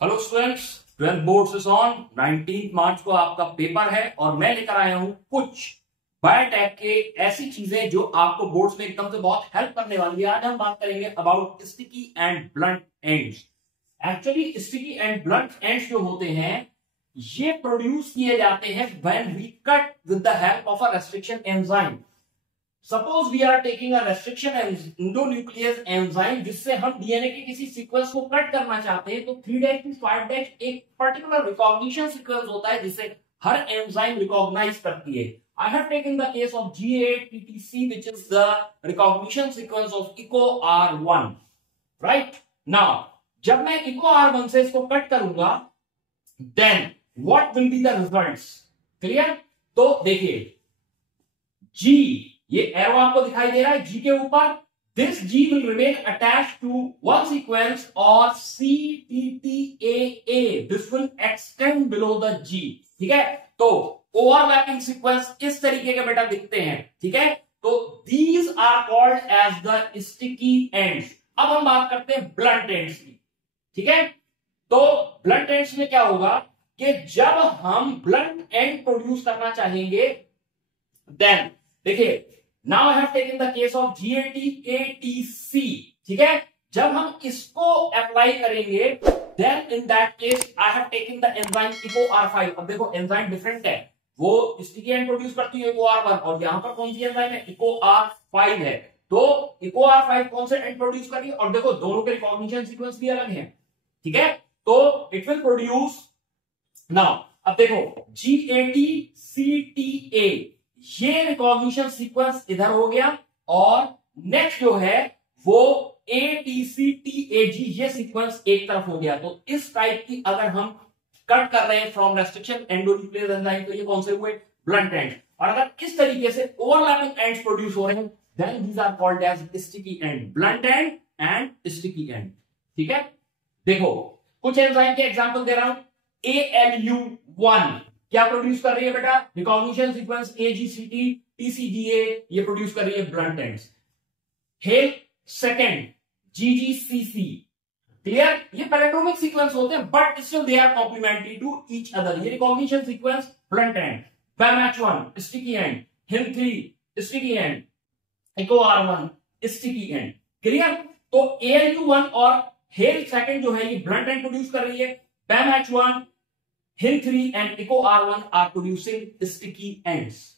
Hello students, 12th board is on. 19 मार्च को आपका paper है और मैं लेकर आया हूं कुछ बायोटेक के ऐसी चीजें जो आपको बोर्ड्स में एकदम से बहुत हेल्प करने वाली है। आज हम बात करेंगे about sticky and blunt ends. Actually sticky and blunt ends जो होते हैं ये प्रोड्यूस किए जाते हैं when we cut with the help of a restriction enzyme. Suppose we are taking a restriction endonuclease enzyme जिससे हम डीएनए के किसी सीक्वेंस को कट करना चाहते हैं, तो 3' टू 5' एक पर्टिकुलर रिकॉग्निशन सीक्वेंस होता है जिसे हर एंजाइम रिकॉग्नाइज करती है। I have taken the case of G8PTC, which is the recognition sequence of EcoR1. Right now, जब मैं EcoR1 से इसको कट करूंगा, then what will be the results? Clear? तो देखिए, G, ये एरो आपको दिखाई दे रहा है G के ऊपर। This G will remain attached to one sequence or CTTAA. This will extend below the G. ठीक है, तो ओवरलैपिंग सीक्वेंस इस तरीके के बेटा दिखते हैं। ठीक है, तो these are called as the sticky ends. अब हम बात करते हैं ब्लंट एंड्स की। ठीक है, तो ब्लंट एंड्स में क्या होगा कि जब हम ब्लंट एंड प्रोड्यूस करना चाहेंगे, देन देखिए, now I have taken the case of GATATC। ठीक है, जब हम इसको अप्लाई करेंगे, then in that case I have taken the enzyme EcoR5। अब देखो एंजाइम डिफरेंट है, वो स्टिकी एंड प्रोड्यूस करती है EcoR1 और यहां पर कौन सी एंजाइम है, EcoR5 है। तो EcoR5 कौन से एंड प्रोड्यूस कर रही है, और देखो दोनों के रिकॉग्निशन सीक्वेंस भी अलग है। ठीक है, तो इट विल प्रोड्यूस। नाउ अब देखो GATCTA, ये रिकॉग्निशन सीक्वेंस इधर हो गया, और नेक्स्ट जो है वो ATCTAG, ये सीक्वेंस एक तरफ हो गया। तो इस टाइप की अगर हम कट कर रहे हैं फ्रॉम रेस्ट्रिक्शन एंडोन्यूक्लियस एंजाइम, तो ये कौन से हुए, ब्लंट एंड। और अगर इस तरीके से ओवरलैपिंग एंड्स प्रोड्यूस हो रहे हैं, then these are called as sticky and, blunt end and sticky end. ठीक है, देखो कुछ एंजाइम के एग्जांपल दे रहा हूं। ALU1 क्या प्रोड्यूस कर रही है बेटा, रिकॉग्निशन सीक्वेंस AGCT TCGA, ये प्रोड्यूस कर रही है ब्लंट एंड्स। हेल सेकेंड GGCC, क्लियर, ये पैराटोमिक सीक्वेंस होते हैं but still they are complementary to each other. ये recognition sequence blunt end. BAMH1 sticky end, HIM3 sticky end, EcoR1 sticky end. Clear, तो ALU1 और हेल सेकेंड जो है ये ब्लंट एंड प्रोड्यूस कर रही है। BAMH1, HIM3 and EcoR1 are producing sticky ends.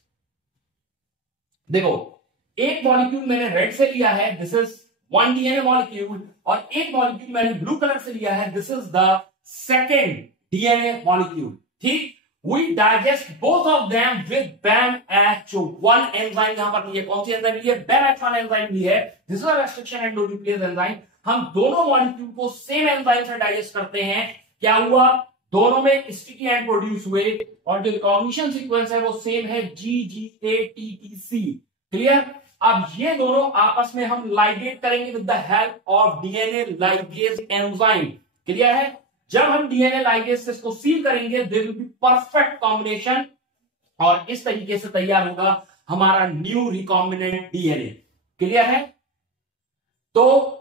देखो एक मॉलिक्यूल मैंने रेड से लिया है, दिस इज 1 DNA मॉलिक्यूल, और एक मॉलिक्यूल मैंने ब्लू कलर से लिया है, this is the second DNA molecule. ठीक, we digest both of them with BAMH1 enzyme. यहां पर लिए कौन सी एंजाइम ली है, BAMH1 एंजाइम ली है। This is a restriction endonuclease enzyme. हम दोनों मॉलिक्यूल को सेम एंजाइम से डाइजेस्ट करते हैं, क्या हुआ, दोनों में स्टिकी एंड प्रोड्यूस हुए, और जो रिकॉग्निशन सीक्वेंस है वो सेम है GGATTC। क्लियर, अब ये दोनों आपस में हम लाइगेट करेंगे with the help of DNA ligase enzyme. Clear है, जब हम डीएनए लाइगेज से इसको सील करेंगे, there will be perfect combination, और इस तरीके से तैयार होगा हमारा न्यू रिकॉम्बिनेंट डीएनए। क्लियर है, तो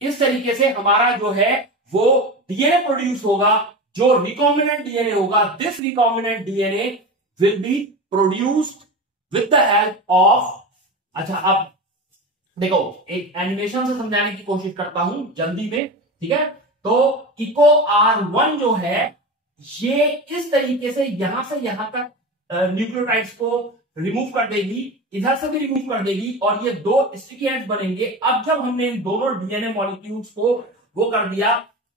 इस तरीके से हमारा जो है वो डीएनए प्रोड्यूस होगा, जो रिकॉम्बिनेंट डीएनए होगा, this recombinant DNA will be produced with the help of. अच्छा, अब देखो एक एनिमेशन से समझाने की कोशिश करता हूं जल्दी में। ठीक है, तो EcoR1 जो है ये इस तरीके से यहां से यहां तक न्यूक्लियोटाइड्स को रिमूव कर देगी, इधर से भी रिमूव कर देगी, और ये दो स्टिकी एंड्स बनेंगे। अब जब हमने इन दोनों डीएनए मॉलिक्यूल्स को वो कर दिया,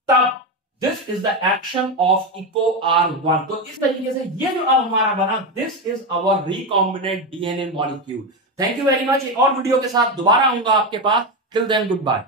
तब this is the action of EcoR1। तो इस तरीके से ये जो अब हमारा बना, this is our recombinant DNA molecule. Thank you very much. एक और वीडियो के साथ दोबारा आऊंगा आपके पास। Till then good bye.